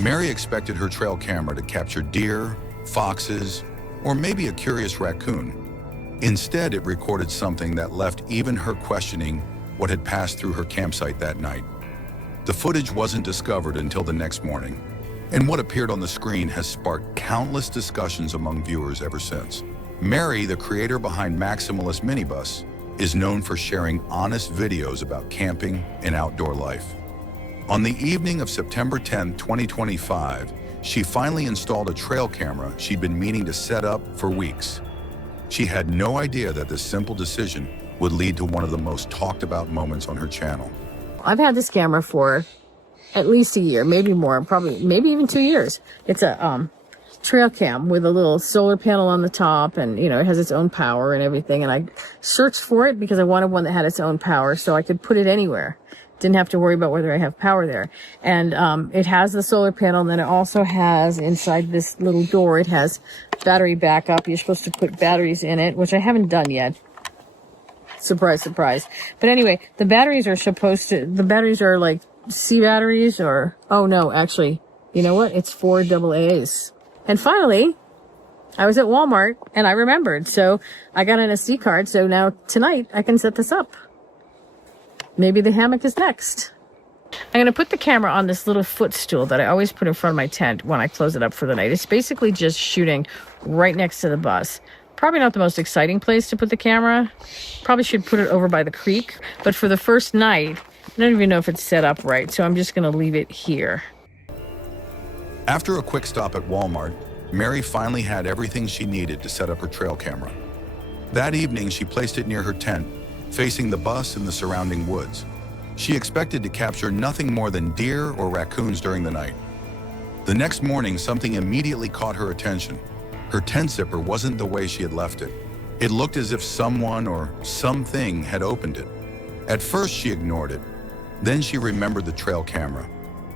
Mary expected her trail camera to capture deer, foxes, or maybe a curious raccoon. Instead, it recorded something that left even her questioning what had passed through her campsite that night. The footage wasn't discovered until the next morning, and what appeared on the screen has sparked countless discussions among viewers ever since. Mary, the creator behind Maximalist Minibus, is known for sharing honest videos about camping and outdoor life. On the evening of September 10, 2025, she finally installed a trail camera she'd been meaning to set up for weeks. She had no idea that this simple decision would lead to one of the most talked about moments on her channel. I've had this camera for at least a year, maybe more, maybe even 2 years. It's a trail cam with a little solar panel on the top, and it has its own power and everything. And I searched for it because I wanted one that had its own power so I could put it anywhere. Didn't have to worry about whether I have power there. And it has the solar panel, and then it also has inside this little door, it has battery backup. You're supposed to put batteries in it, which I haven't done yet. Surprise, surprise. But anyway, the batteries are like C batteries, or, oh no, actually, you know what? It's 4 AA's. And finally, I was at Walmart and I remembered. So I got an SD card. So now tonight I can set this up. Maybe the hammock is next. I'm going to put the camera on this little footstool that I always put in front of my tent when I close it up for the night. It's basically just shooting right next to the bus. Probably not the most exciting place to put the camera. Probably should put it over by the creek. But for the first night, I don't even know if it's set up right. So I'm just going to leave it here. After a quick stop at Walmart, Mary finally had everything she needed to set up her trail camera. That evening, she placed it near her tent, facing the bus and the surrounding woods. She expected to capture nothing more than deer or raccoons during the night. The next morning, something immediately caught her attention. Her tent zipper wasn't the way she had left it. It looked as if someone or something had opened it. At first, she ignored it. Then she remembered the trail camera.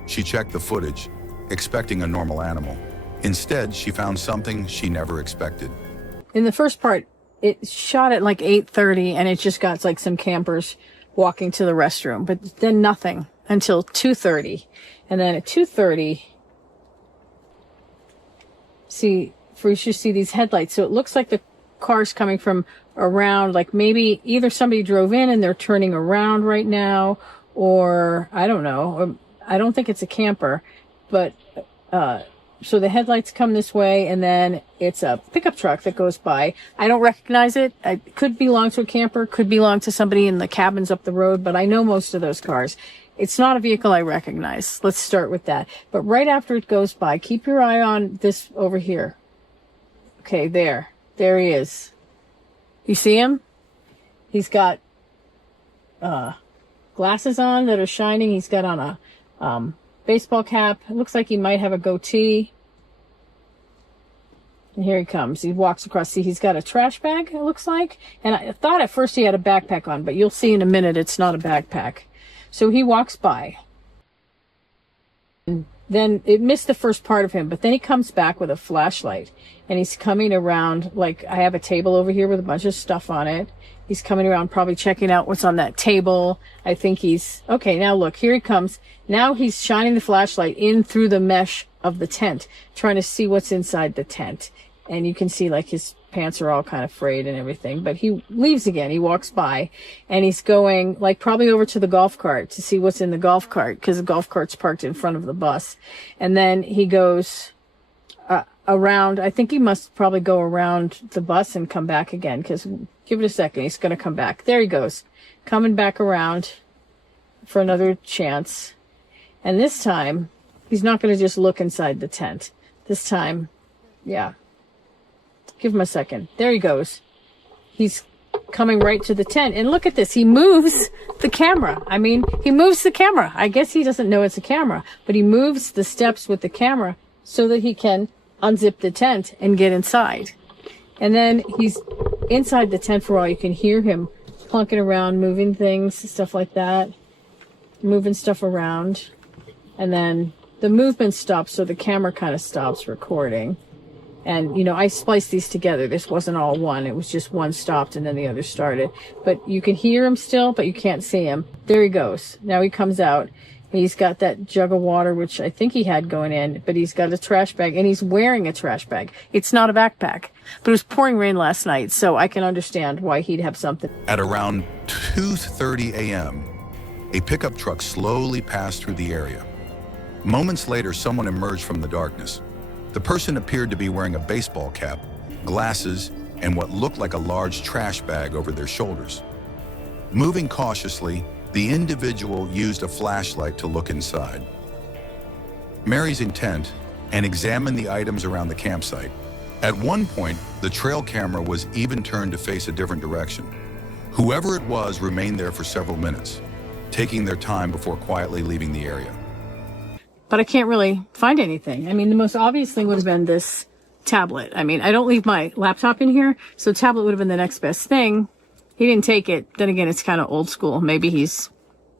She checked the footage, expecting a normal animal. Instead, she found something she never expected. In the first part, it shot at like 8:30, and it just got like some campers walking to the restroom, but then nothing until 2:30. And then at 2:30, you should see these headlights. So it looks like the car's coming from around, like maybe either somebody drove in and they're turning around right now, or I don't know. Or I don't think it's a camper, but so the headlights come this way, and then it's a pickup truck that goes by. I don't recognize it. It could belong to a camper, could belong to somebody in the cabins up the road, but I know most of those cars. It's not a vehicle I recognize. Let's start with that. But right after it goes by, keep your eye on this over here. Okay, there he is. You see him? He's got glasses on that are shining. He's got on a baseball cap. It looks like he might have a goatee. And here he comes. He walks across. See, he's got a trash bag, it looks like. And I thought at first he had a backpack on, but you'll see in a minute it's not a backpack. So he walks by. And then it missed the first part of him, but then he comes back with a flashlight. And he's coming around, like I have a table over here with a bunch of stuff on it. He's coming around probably checking out what's on that table. I think okay, now look, here he comes. Now he's shining the flashlight in through the mesh of the tent, trying to see what's inside the tent. And you can see like his pants are all kind of frayed and everything, but he leaves again. He walks by and he's going like probably over to the golf cart to see what's in the golf cart, because the golf cart's parked in front of the bus. And then he goes around. I think he must probably go around the bus and come back again, because give it a second. He's going to come back. There he goes, coming back around for another chance. And this time, he's not going to just look inside the tent. This time, yeah. Give him a second. There he goes. He's coming right to the tent. And look at this. He moves the camera. I mean, he moves the camera. I guess he doesn't know it's a camera, but he moves the steps with the camera so that he can unzip the tent and get inside. And then he's inside the tent for all. You can hear him plunking around, moving things, stuff like that. Moving stuff around. And then the movement stops, so the camera kind of stops recording. And, I spliced these together. This wasn't all one. It was just one stopped and then the other started. But you can hear him still, but you can't see him. There he goes. Now he comes out. He's got that jug of water, which I think he had going in, but he's got a trash bag, and he's wearing a trash bag. It's not a backpack, but it was pouring rain last night, so I can understand why he'd have something. At around 2:30 a.m., a pickup truck slowly passed through the area. Moments later, someone emerged from the darkness. The person appeared to be wearing a baseball cap, glasses, and what looked like a large trash bag over their shoulders. Moving cautiously, the individual used a flashlight to look inside. Mary's intent and examined the items around the campsite. At one point, the trail camera was even turned to face a different direction. Whoever it was remained there for several minutes, taking their time before quietly leaving the area. But I can't really find anything. I mean, the most obvious thing would have been this tablet. I mean, I don't leave my laptop in here, so tablet would have been the next best thing. He didn't take it. Then again, it's kind of old school. Maybe he's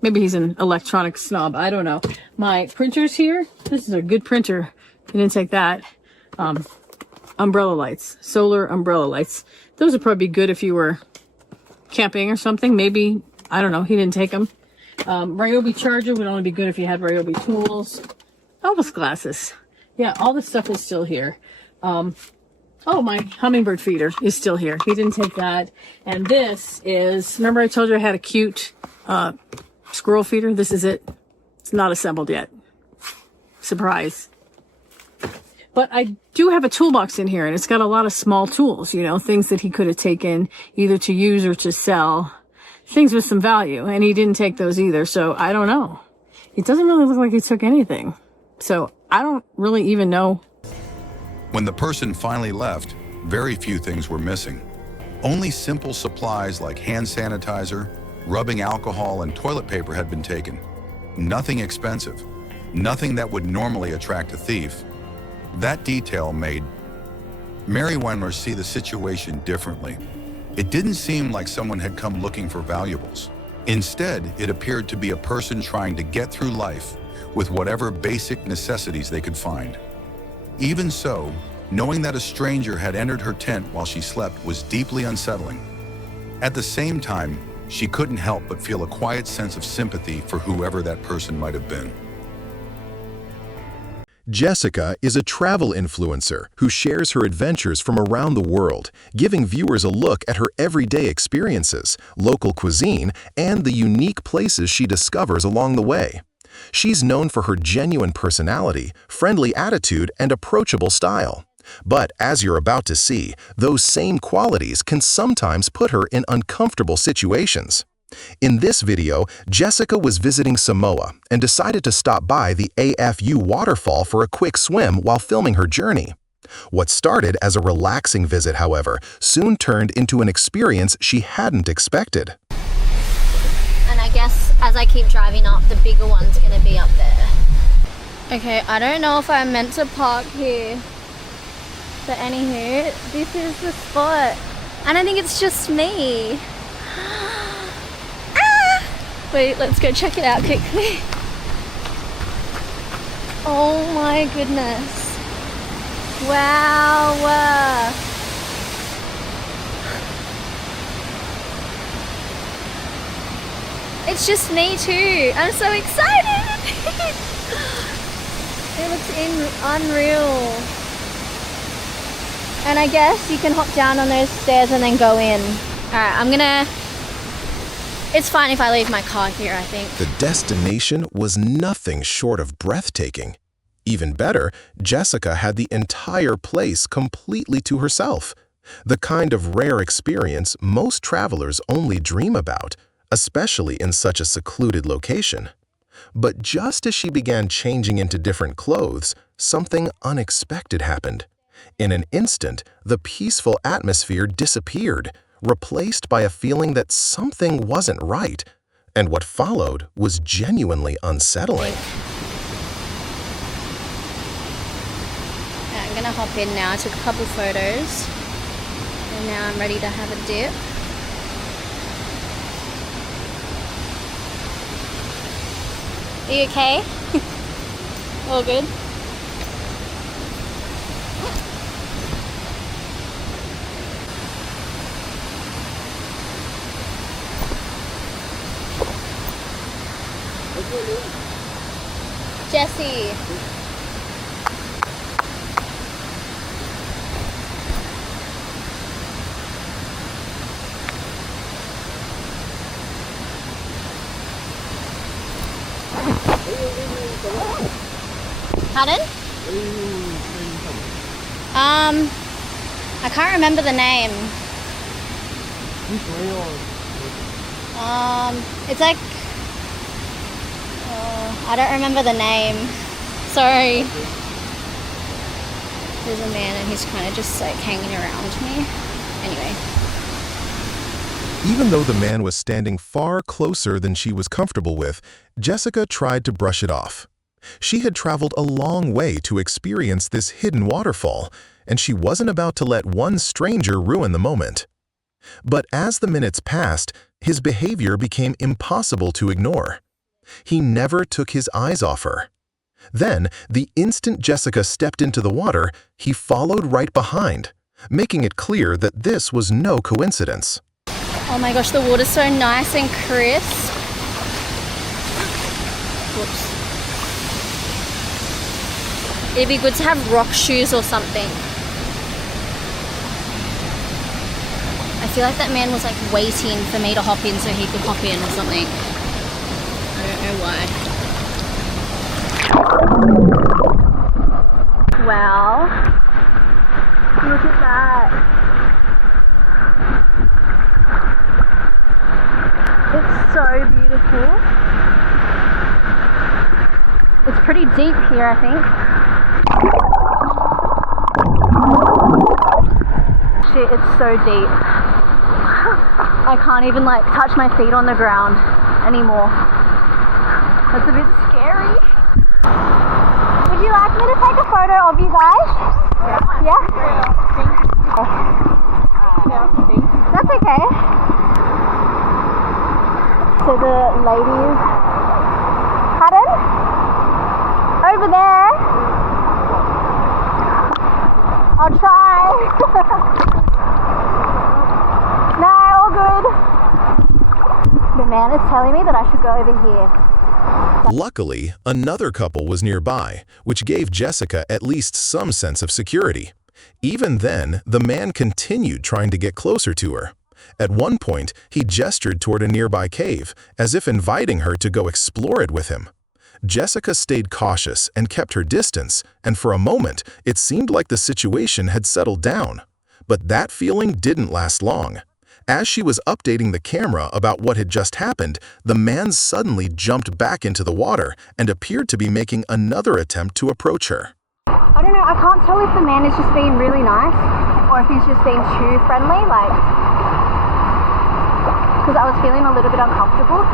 an electronic snob. I don't know. My printer's here. This is a good printer. He didn't take that. Umbrella lights, solar umbrella lights. Those would probably be good if you were camping or something. Maybe, I don't know. He didn't take them. Ryobi charger would only be good if you had Ryobi tools. Elvis glasses. Yeah, all this stuff is still here. Oh, my hummingbird feeder is still here. He didn't take that. And this is, remember I told you I had a cute squirrel feeder? This is it. It's not assembled yet. Surprise. But I do have a toolbox in here, and it's got a lot of small tools, you know, things that he could have taken either to use or to sell. Things with some value, and he didn't take those either, so I don't know. It doesn't really look like he took anything. So I don't really even know. When the person finally left, very few things were missing. Only simple supplies like hand sanitizer, rubbing alcohol, and toilet paper had been taken. Nothing expensive, nothing that would normally attract a thief. That detail made Mary Wendler see the situation differently. It didn't seem like someone had come looking for valuables. Instead, it appeared to be a person trying to get through life with whatever basic necessities they could find. Even so, knowing that a stranger had entered her tent while she slept was deeply unsettling. At the same time, she couldn't help but feel a quiet sense of sympathy for whoever that person might have been. Jessica is a travel influencer who shares her adventures from around the world, giving viewers a look at her everyday experiences, local cuisine, and the unique places she discovers along the way. She's known for her genuine personality, friendly attitude, and approachable style. But as you're about to see, those same qualities can sometimes put her in uncomfortable situations. In this video, Jessica was visiting Samoa and decided to stop by the AFU waterfall for a quick swim while filming her journey. What started as a relaxing visit, however, soon turned into an experience she hadn't expected. And I guess as I keep driving up, the bigger one's gonna be up there. Okay, I don't know if I'm meant to park here. But anywho, this is the spot. And I think it's just me. Wait, let's go check it out quickly. Oh my goodness. Wow. It's just me too. I'm so excited. It looks unreal. And I guess you can hop down on those stairs and then go in. Alright, it's fine if I leave my car here, I think. The destination was nothing short of breathtaking. Even better, Jessica had the entire place completely to herself. The kind of rare experience most travelers only dream about, especially in such a secluded location. But just as she began changing into different clothes, something unexpected happened. In an instant, the peaceful atmosphere disappeared, replaced by a feeling that something wasn't right, and what followed was genuinely unsettling. I'm gonna hop in now. I took a couple photos, and now I'm ready to have a dip. Are you okay? All good? Jessie. Pardon? I can't remember the name. It's like, I don't remember the name. Sorry. There's a man and he's kind of just like hanging around me. Anyway. Even though the man was standing far closer than she was comfortable with, Jessica tried to brush it off. She had traveled a long way to experience this hidden waterfall, and she wasn't about to let one stranger ruin the moment. But as the minutes passed, his behavior became impossible to ignore. He never took his eyes off her. Then, the instant Jessica stepped into the water, he followed right behind, making it clear that this was no coincidence. Oh my gosh, the water's so nice and crisp. Whoops. It'd be good to have rock shoes or something. I feel like that man was like waiting for me to hop in so he could hop in or something. I don't know why. Wow. Look at that. It's so beautiful. It's pretty deep here, I think. Shit, it's so deep. I can't even like touch my feet on the ground anymore. That's a bit scary. Would you like me to take a photo of you guys? Yeah? That's okay. So the ladies, pardon? Over there. I'll try. No, all good. The man is telling me that I should go over here. Luckily, another couple was nearby, which gave Jessica at least some sense of security. Even then, the man continued trying to get closer to her. At one point, he gestured toward a nearby cave, as if inviting her to go explore it with him. Jessica stayed cautious and kept her distance, and for a moment, it seemed like the situation had settled down. But that feeling didn't last long. As she was updating the camera about what had just happened, the man suddenly jumped back into the water and appeared to be making another attempt to approach her. I don't know, I can't tell if the man is just being really nice or if he's just being too friendly, like, because I was feeling a little bit uncomfortable.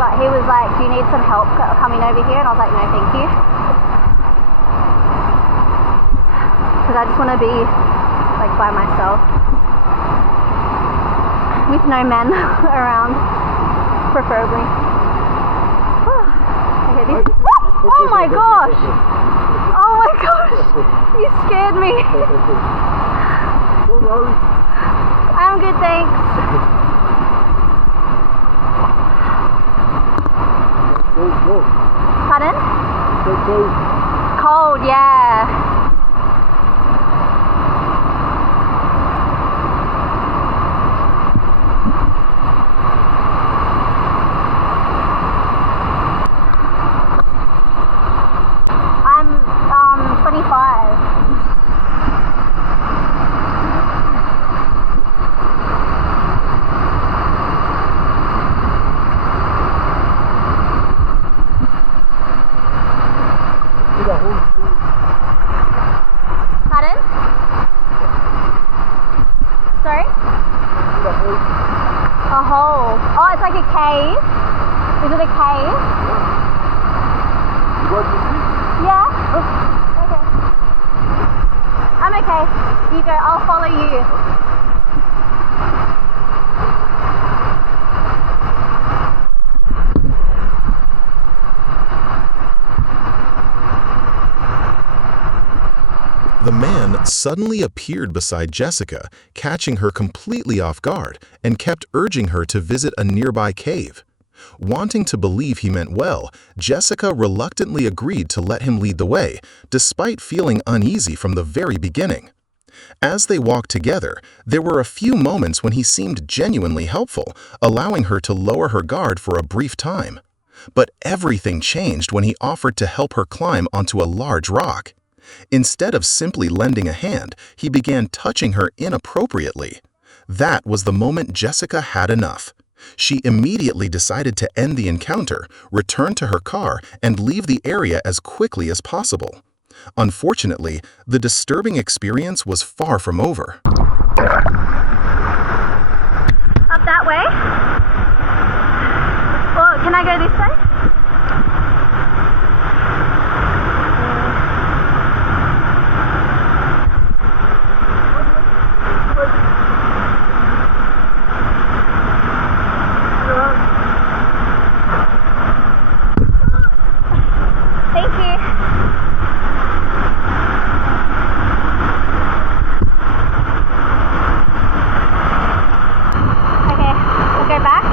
But he was like, do you need some help coming over here? And I was like, no, thank you. Because I just want to be like by myself. With no men around, preferably. Okay, this. Oh my gosh! Oh my gosh! You scared me. I'm good, thanks. Pardon? Cold, yeah. I'm 25. Pardon? Sorry? A hole. Oh, it's like a cave. Is it a cave? Yeah? Okay. I'm okay. You go. I'll follow you. The man suddenly appeared beside Jessica, catching her completely off guard, and kept urging her to visit a nearby cave. Wanting to believe he meant well, Jessica reluctantly agreed to let him lead the way, despite feeling uneasy from the very beginning. As they walked together, there were a few moments when he seemed genuinely helpful, allowing her to lower her guard for a brief time. But everything changed when he offered to help her climb onto a large rock. Instead of simply lending a hand, he began touching her inappropriately. That was the moment Jessica had enough. She immediately decided to end the encounter, return to her car, and leave the area as quickly as possible. Unfortunately, the disturbing experience was far from over. Up that way? Well, can I go this way? Thank you. Okay, we'll go back.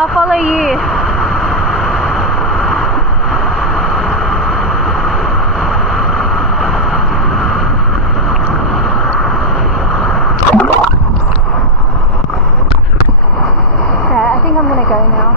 I'll follow you. Okay, I think I'm gonna go now.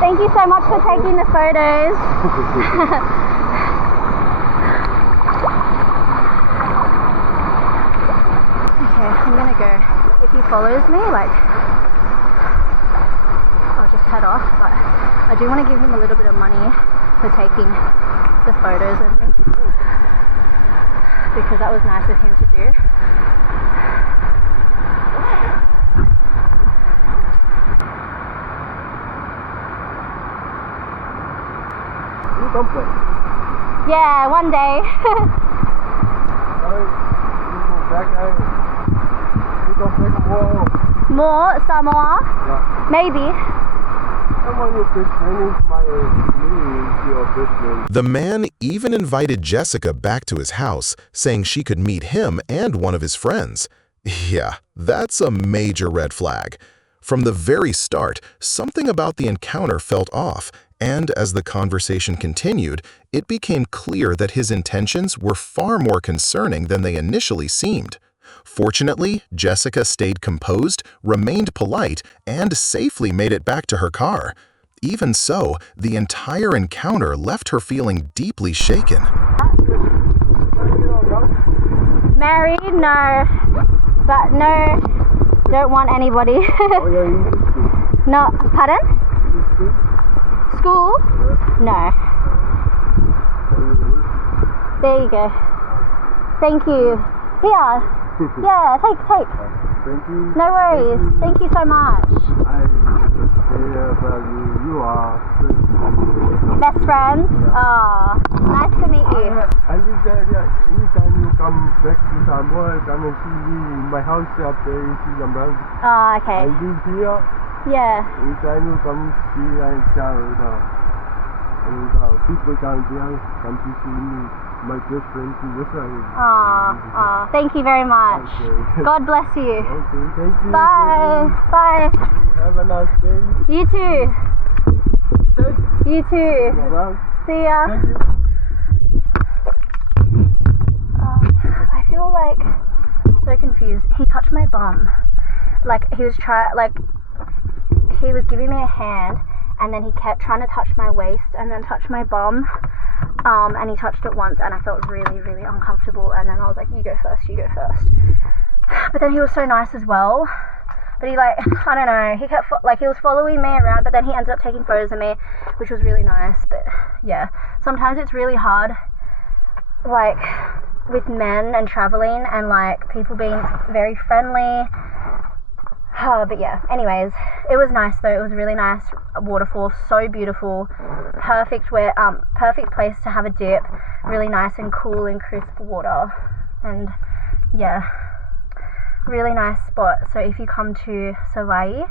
Thank you so much for taking the photos. Okay, I'm gonna go. If he follows me, like, I'll just head off, but I do want to give him a little bit of money for taking the photos of me, because that was nice of him to do. Yeah, one day. More Samoa? Maybe. The man even invited Jessica back to his house, saying she could meet him and one of his friends. Yeah, that's a major red flag. From the very start, something about the encounter felt off, and as the conversation continued, it became clear that his intentions were far more concerning than they initially seemed. Fortunately, Jessica stayed composed, remained polite, and safely made it back to her car. Even so, the entire encounter left her feeling deeply shaken. Married? No. But no, don't want anybody. No, pardon? School? No. There you go. Thank you. Here. Yeah, take. Thank you. No worries. Thank you so much. You are Best friend? Oh, nice to meet you. I live there, yeah. Anytime you come back to Samoa, come and see me in my house up there in Singapore. Oh, okay. I live here. Yeah. Anytime you come see and people come there, come to see me. My best friend too. Oh, thank you very much. Okay. God bless you. Okay, thank you. Bye. Bye. Have a nice day. You too. You too. Well, See ya. thank you. I feel like so confused. He touched my bum. Like he was he was giving me a hand, and then he kept trying to touch my waist and then touch my bum. And he touched it once and I felt really, really uncomfortable, and then I was like, you go first. But then he was so nice as well. But he, like, I don't know, he kept, he was following me around, but then he ended up taking photos of me, which was really nice. But yeah, sometimes it's really hard, like, with men and traveling and, like, people being very friendly. But yeah, anyways, it was nice though. It was really nice waterfall, so beautiful, perfect place to have a dip, really nice and cool and crisp water, and yeah, really nice spot. So if you come to Hawaii,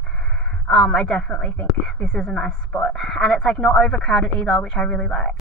I definitely think this is a nice spot, and it's like not overcrowded either, which I really like.